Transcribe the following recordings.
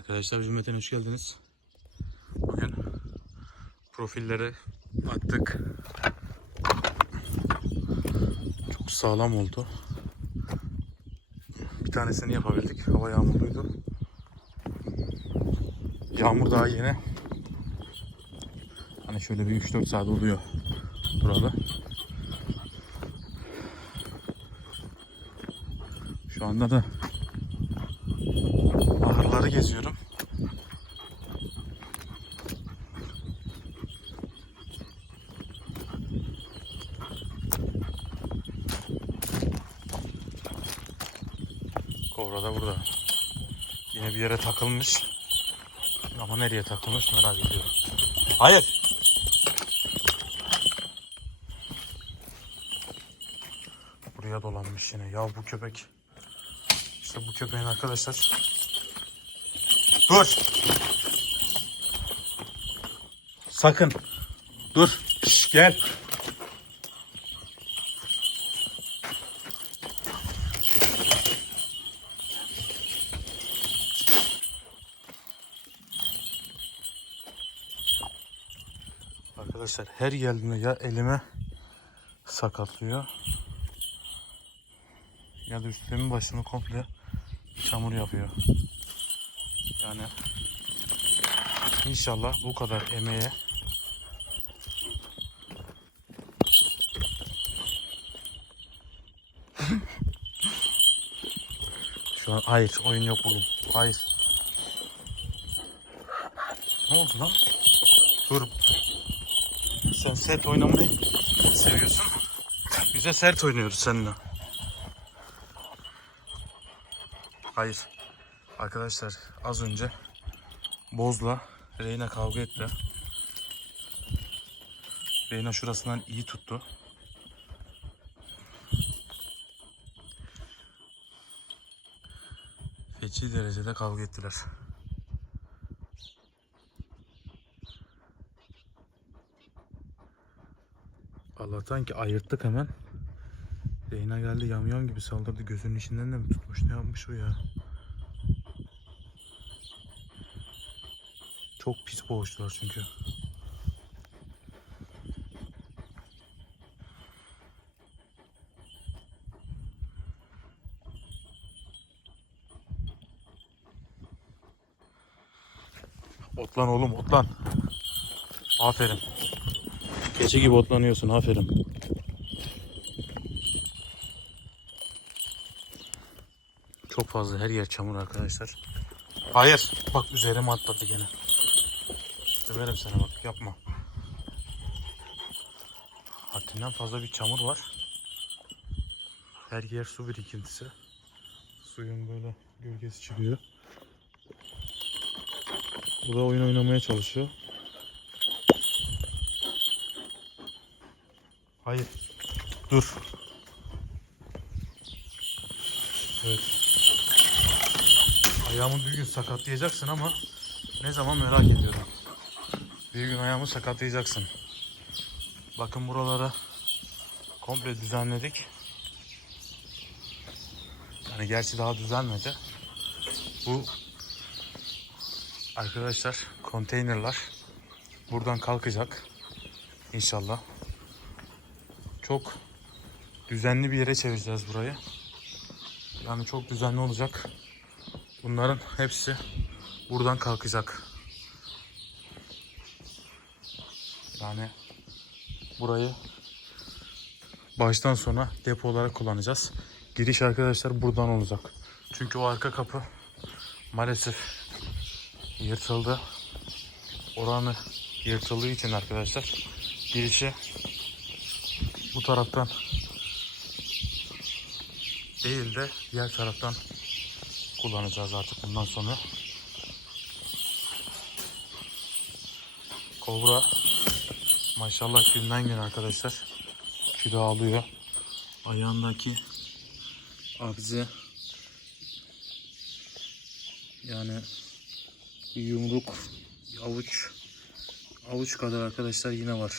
Arkadaşlar cümleten hoş geldiniz. Bugün profilleri attık. Çok sağlam oldu. Bir tanesini yapabildik. Hava yağmurluydu. Yağmur daha yeni. Hani şöyle bir 3-4 saat oluyor burada. Şu anda da ahırları geziyorum. Kobra da burada. Yine bir yere takılmış. Ama nereye takılmış merak ediyorum. Hayır. Buraya dolanmış yine. Ya bu köpek. İşte bu köpeğin arkadaşlar. Dur. Sakın. Dur. Şş, gel. Arkadaşlar her geldiğinde ya elime sakatlıyor ya da üstümün başımı komple çamur yapıyor. Yani inşallah bu kadar emeğe Şu an hayır oyun yok bugün. Hayır. Ne oldu lan? Dur. Sen sert oynamayı seviyorsun. Biz de sert oynuyoruz seninle. Hayır. Arkadaşlar az önce Boz'la Reyna kavga etti. Reyna şurasından iyi tuttu. Feci derecede kavga ettiler. Allah'tan ki ayırttık hemen. Reyna geldi yamyam gibi saldırdı. Gözünün içinden de mi tutmuş? Ne yapmış o ya? Çok pis boğuştular çünkü. Otlan oğlum otlan. Aferin. Keçi gibi otlanıyorsun aferin. Çok fazla her yer çamur arkadaşlar. Hayır. Bak üzerime atladı gene. Severim seni bak yapma. Haddinden fazla bir çamur var. Her yer su birikintisi. Suyun böyle gölgesi çıkıyor. Bu da oyun oynamaya çalışıyor. Hayır. Dur. Evet. Ayağımı bir gün sakatlayacaksın ama ne zaman merak ediyorum. Bir gün ayağımı sakatlayacaksın. Bakın buralara komple düzenledik. Yani gerçi daha düzenmedi. Bu arkadaşlar konteynerler buradan kalkacak. İnşallah. Çok düzenli bir yere çevireceğiz burayı. Yani çok düzenli olacak. Bunların hepsi buradan kalkacak. Yani burayı baştan sona depo olarak kullanacağız. Giriş arkadaşlar buradan olacak. Çünkü o arka kapı maalesef yırtıldı. Oranı yırtıldığı için arkadaşlar girişi bu taraftan değil de diğer taraftan kullanacağız artık bundan sonra. Kobra maşallah günden gün arkadaşlar kilo alıyor. Ayağındaki akzi yani yumruk avuç avuç kadar arkadaşlar yine var.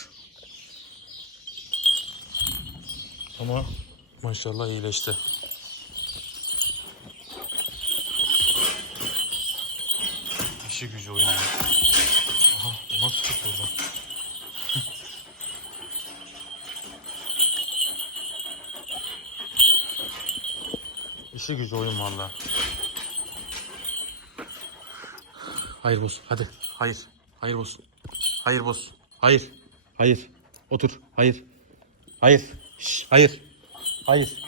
Ama maşallah iyileşti. İşi gücü oyunu. Aha o nasıl çıktı İşi gücü oyun valla. Hayır boz hadi. Hayır. Hayır boz. Hayır boz. Hayır. Hayır. Otur. Hayır. Hayır. Şş, hayır. Hayır.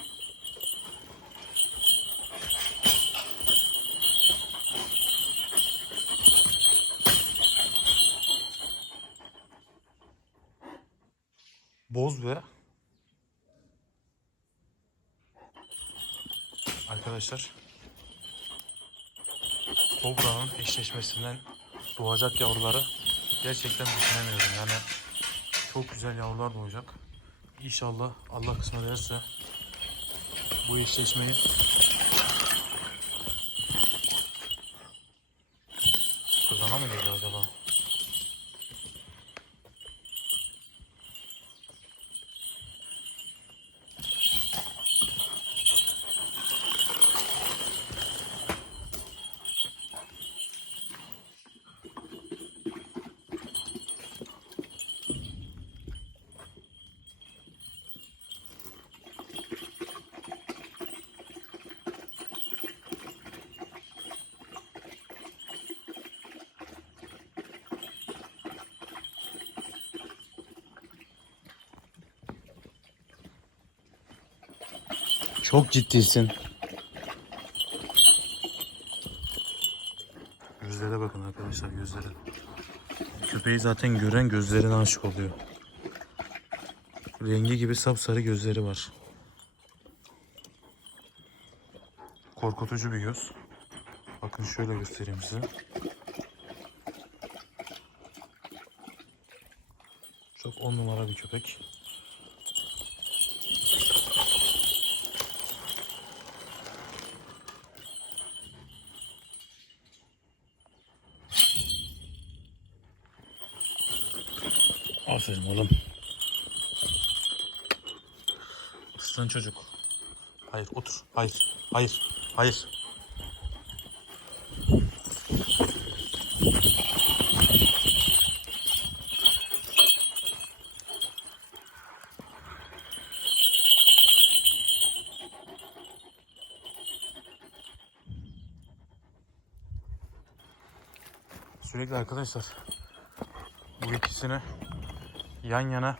Boz ve arkadaşlar Kobra'nın eşleşmesinden doğacak yavruları gerçekten düşünemiyorum. Yani çok güzel yavrular doğacak. İnşallah Allah kısmet ederse bu eşleşmeyi kazana mı geliyor acaba? Çok ciddisin. Gözlere bakın arkadaşlar gözlere. Köpeği zaten gören gözlerine aşık oluyor. Rengi gibi sapsarı gözleri var. Korkutucu bir göz. Bakın şöyle göstereyim size. Çok on numara bir köpek. Aferin oğlum. Aslan çocuk. Hayır otur. Hayır. Hayır. Hayır. Sürekli arkadaşlar bu ikisini yan yana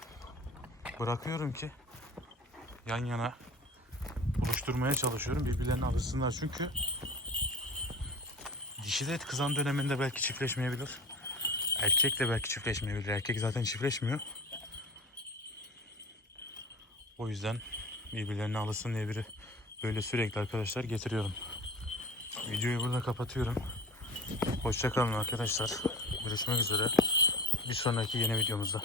bırakıyorum ki yan yana buluşturmaya çalışıyorum. Birbirlerine alışsınlar çünkü dişi de kızan döneminde belki çiftleşmeyebilir. Erkek de belki çiftleşmeyebilir. Erkek zaten çiftleşmiyor. O yüzden birbirlerine alışsın diye biri böyle sürekli arkadaşlar getiriyorum. Videoyu burada kapatıyorum. Hoşçakalın arkadaşlar. Görüşmek üzere. Bir sonraki yeni videomuzda.